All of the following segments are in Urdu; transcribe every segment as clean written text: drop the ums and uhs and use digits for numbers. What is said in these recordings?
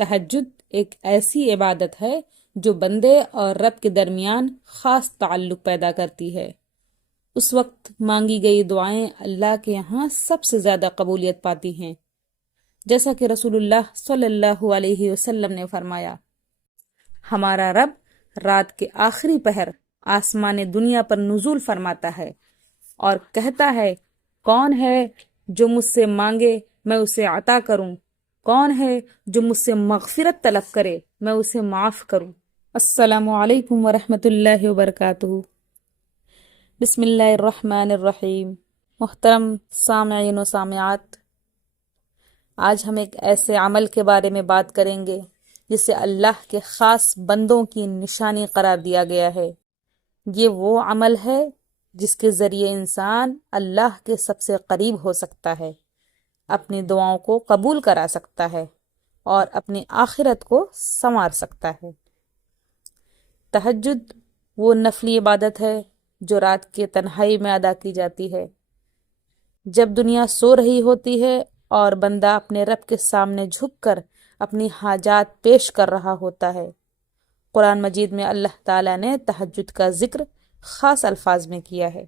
تہجد ایک ایسی عبادت ہے جو بندے اور رب کے درمیان خاص تعلق پیدا کرتی ہے۔ اس وقت مانگی گئی دعائیں اللہ کے یہاں سب سے زیادہ قبولیت پاتی ہیں، جیسا کہ رسول اللہ صلی اللہ علیہ وسلم نے فرمایا، ہمارا رب رات کے آخری پہر آسمان دنیا پر نزول فرماتا ہے اور کہتا ہے، کون ہے جو مجھ سے مانگے میں اسے عطا کروں، کون ہے جو مجھ سے مغفرت طلب کرے میں اسے معاف کروں۔ السلام علیکم ورحمۃ اللہ وبرکاتہ۔ بسم اللہ الرحمن الرحیم۔ محترم سامعین و سامعات، آج ہم ایک ایسے عمل کے بارے میں بات کریں گے جسے اللہ کے خاص بندوں کی نشانی قرار دیا گیا ہے۔ یہ وہ عمل ہے جس کے ذریعے انسان اللہ کے سب سے قریب ہو سکتا ہے، اپنی دعاؤں کو قبول کرا سکتا ہے اور اپنی آخرت کو سنوار سکتا ہے۔ تہجد وہ نفلی عبادت ہے جو رات کے تنہائی میں ادا کی جاتی ہے، جب دنیا سو رہی ہوتی ہے اور بندہ اپنے رب کے سامنے جھک کر اپنی حاجات پیش کر رہا ہوتا ہے۔ قرآن مجید میں اللہ تعالیٰ نے تہجد کا ذکر خاص الفاظ میں کیا ہے،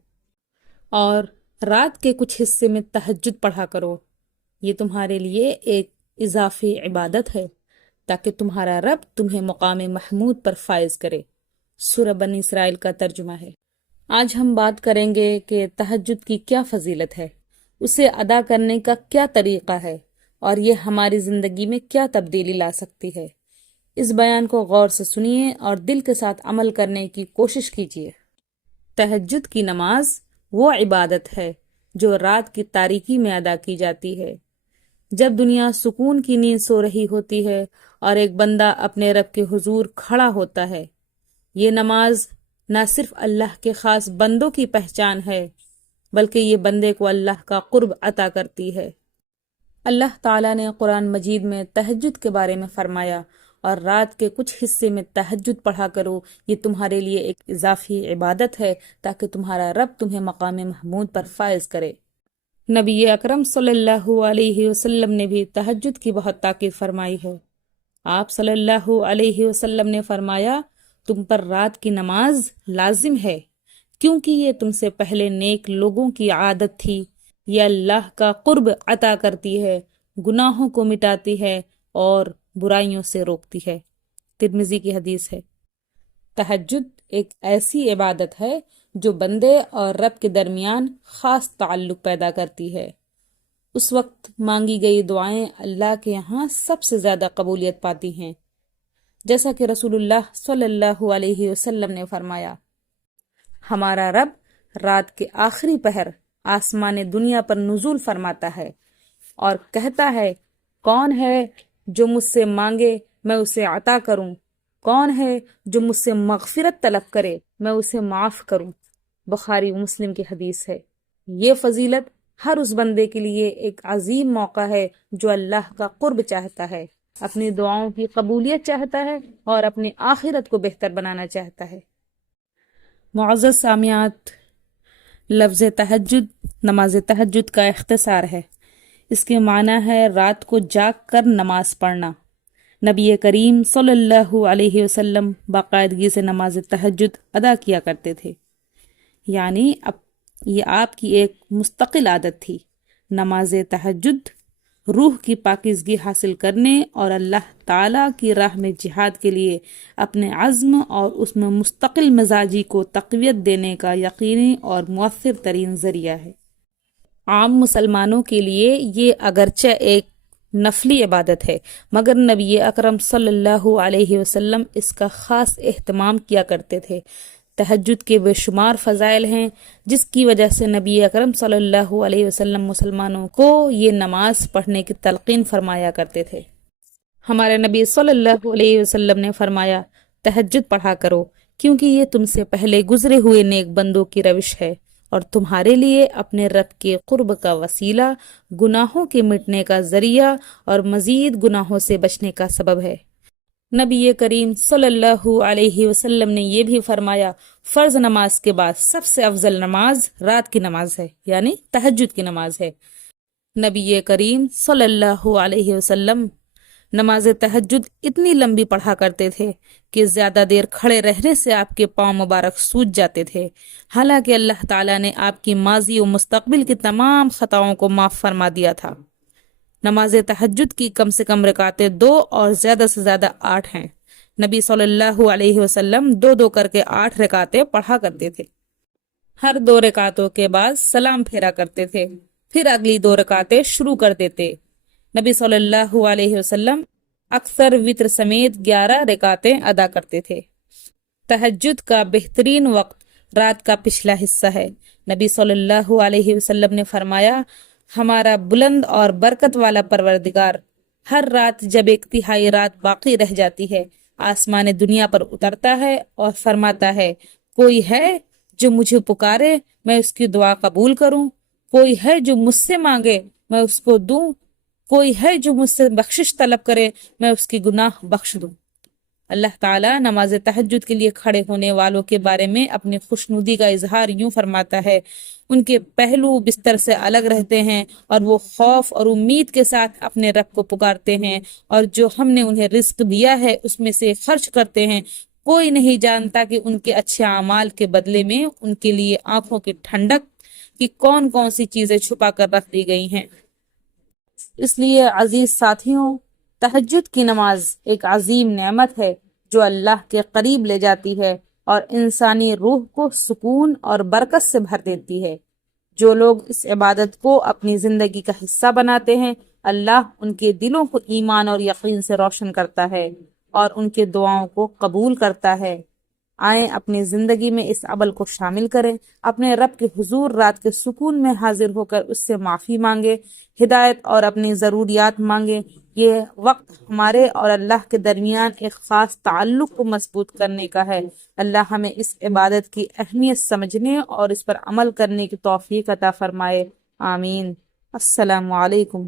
اور رات کے کچھ حصے میں تہجد پڑھا کرو، یہ تمہارے لیے ایک اضافی عبادت ہے تاکہ تمہارا رب تمہیں مقام محمود پر فائز کرے۔ سورہ بنی اسرائیل کا ترجمہ ہے۔ آج ہم بات کریں گے کہ تہجد کی کیا فضیلت ہے، اسے ادا کرنے کا کیا طریقہ ہے، اور یہ ہماری زندگی میں کیا تبدیلی لا سکتی ہے۔ اس بیان کو غور سے سنیے اور دل کے ساتھ عمل کرنے کی کوشش کیجیے۔ تہجد کی نماز وہ عبادت ہے جو رات کی تاریکی میں ادا کی جاتی ہے، جب دنیا سکون کی نیند سو رہی ہوتی ہے اور ایک بندہ اپنے رب کے حضور کھڑا ہوتا ہے۔ یہ نماز نہ صرف اللہ کے خاص بندوں کی پہچان ہے، بلکہ یہ بندے کو اللہ کا قرب عطا کرتی ہے۔ اللہ تعالیٰ نے قرآن مجید میں تہجد کے بارے میں فرمایا، اور رات کے کچھ حصے میں تہجد پڑھا کرو، یہ تمہارے لیے ایک اضافی عبادت ہے تاکہ تمہارا رب تمہیں مقام محمود پر فائز کرے۔ نبی اکرم صلی اللہ علیہ وسلم نے بھی تہجد کی بہت تاکید فرمائی ہے۔ آپ صلی اللہ علیہ وسلم نے فرمایا، تم پر رات کی نماز لازم ہے، کیونکہ یہ تم سے پہلے نیک لوگوں کی عادت تھی۔ یہ اللہ کا قرب عطا کرتی ہے، گناہوں کو مٹاتی ہے اور برائیوں سے روکتی ہے۔ ترمذی کی حدیث ہے۔ تہجد ایک ایسی عبادت ہے جو بندے اور رب کے درمیان خاص تعلق پیدا کرتی ہے۔ اس وقت مانگی گئی دعائیں اللہ کے یہاں سب سے زیادہ قبولیت پاتی ہیں، جیسا کہ رسول اللہ صلی اللہ علیہ وسلم نے فرمایا، ہمارا رب رات کے آخری پہر آسمان دنیا پر نزول فرماتا ہے اور کہتا ہے، کون ہے جو مجھ سے مانگے میں اسے عطا کروں، کون ہے جو مجھ سے مغفرت طلب کرے میں اسے معاف کروں۔ بخاری و مسلم کی حدیث ہے۔ یہ فضیلت ہر اس بندے کے لیے ایک عظیم موقع ہے جو اللہ کا قرب چاہتا ہے، اپنی دعاؤں کی قبولیت چاہتا ہے اور اپنی آخرت کو بہتر بنانا چاہتا ہے۔ معزز سامعات، لفظ تہجد نماز تہجد کا اختصار ہے۔ اس کے معنی ہے رات کو جاگ کر نماز پڑھنا۔ نبی کریم صلی اللہ علیہ وسلم باقاعدگی سے نماز تہجد ادا کیا کرتے تھے، یعنی یہ آپ کی ایک مستقل عادت تھی۔ نماز تہجد روح کی پاکیزگی حاصل کرنے اور اللہ تعالیٰ کی راہ میں جہاد کے لیے اپنے عزم اور اس میں مستقل مزاجی کو تقویت دینے کا یقینی اور مؤثر ترین ذریعہ ہے۔ عام مسلمانوں کے لیے یہ اگرچہ ایک نفلی عبادت ہے، مگر نبی اکرم صلی اللہ علیہ وسلم اس کا خاص اہتمام کیا کرتے تھے۔ تہجد کے بے شمار فضائل ہیں، جس کی وجہ سے نبی اکرم صلی اللہ علیہ وسلم مسلمانوں کو یہ نماز پڑھنے کی تلقین فرمایا کرتے تھے۔ ہمارے نبی صلی اللہ علیہ وسلم نے فرمایا، تہجد پڑھا کرو، کیونکہ یہ تم سے پہلے گزرے ہوئے نیک بندوں کی روش ہے اور تمہارے لیے اپنے رب کے قرب کا وسیلہ، گناہوں کے مٹنے کا ذریعہ اور مزید گناہوں سے بچنے کا سبب ہے۔ نبی کریم صلی اللہ علیہ وسلم نے یہ بھی فرمایا، فرض نماز کے بعد سب سے افضل نماز رات کی نماز ہے، یعنی تہجد کی نماز ہے۔ نبی کریم صلی اللہ علیہ وسلم نماز تہجد اتنی لمبی پڑھا کرتے تھے کہ زیادہ دیر کھڑے رہنے سے آپ کے پاؤں مبارک سوج جاتے تھے، حالانکہ اللہ تعالیٰ نے آپ کی ماضی و مستقبل کی تمام خطاؤں کو معاف فرما دیا تھا۔ نماز تہجد کی کم سے کم رکعتیں 2 اور زیادہ سے زیادہ 8 ہیں۔ نبی صلی اللہ علیہ وسلم 2 کر کے 8 رکعتیں پڑھا کرتے تھے۔ ہر 2 رکعتوں کے بعد سلام پھیرا کرتے تھے، پھر اگلی 2 رکعتیں شروع کر دیتے۔ نبی صلی اللہ علیہ وسلم اکثر وتر سمیت 11 رکعتیں ادا کرتے تھے۔ تہجد کا بہترین وقت رات کا پچھلا حصہ ہے۔ نبی صلی اللہ علیہ وسلم نے فرمایا، ہمارا بلند اور برکت والا پروردگار ہر رات جب 1/3 رات باقی رہ جاتی ہے، آسمان دنیا پر اترتا ہے اور فرماتا ہے، کوئی ہے جو مجھے پکارے میں اس کی دعا قبول کروں، کوئی ہے جو مجھ سے مانگے میں اس کو دوں، کوئی ہے جو مجھ سے بخشش طلب کرے میں اس کی گناہ بخش دوں۔ اللہ تعالیٰ نماز تہجد کے لیے کھڑے ہونے والوں کے بارے میں اپنی خوشنودی کا اظہار یوں فرماتا ہے، ان کے پہلو بستر سے الگ رہتے ہیں اور وہ خوف اور امید کے ساتھ اپنے رب کو پکارتے ہیں، اور جو ہم نے انہیں رزق دیا ہے اس میں سے خرچ کرتے ہیں۔ کوئی نہیں جانتا کہ ان کے اچھے اعمال کے بدلے میں ان کے لیے آنکھوں کی ٹھنڈک کی کون کون سی چیزیں چھپا کر رکھ دی گئی ہیں۔ اس لیے عزیز ساتھیوں، تہجد کی نماز ایک عظیم نعمت ہے جو اللہ کے قریب لے جاتی ہے اور انسانی روح کو سکون اور برکت سے بھر دیتی ہے۔ جو لوگ اس عبادت کو اپنی زندگی کا حصہ بناتے ہیں، اللہ ان کے دلوں کو ایمان اور یقین سے روشن کرتا ہے اور ان کے دعاؤں کو قبول کرتا ہے۔ آئیں اپنی زندگی میں اس عمل کو شامل کریں، اپنے رب کے حضور رات کے سکون میں حاضر ہو کر اس سے معافی مانگے، ہدایت اور اپنی ضروریات مانگے۔ یہ وقت ہمارے اور اللہ کے درمیان ایک خاص تعلق کو مضبوط کرنے کا ہے۔ اللہ ہمیں اس عبادت کی اہمیت سمجھنے اور اس پر عمل کرنے کی توفیق عطا فرمائے، آمین۔ السلام علیکم۔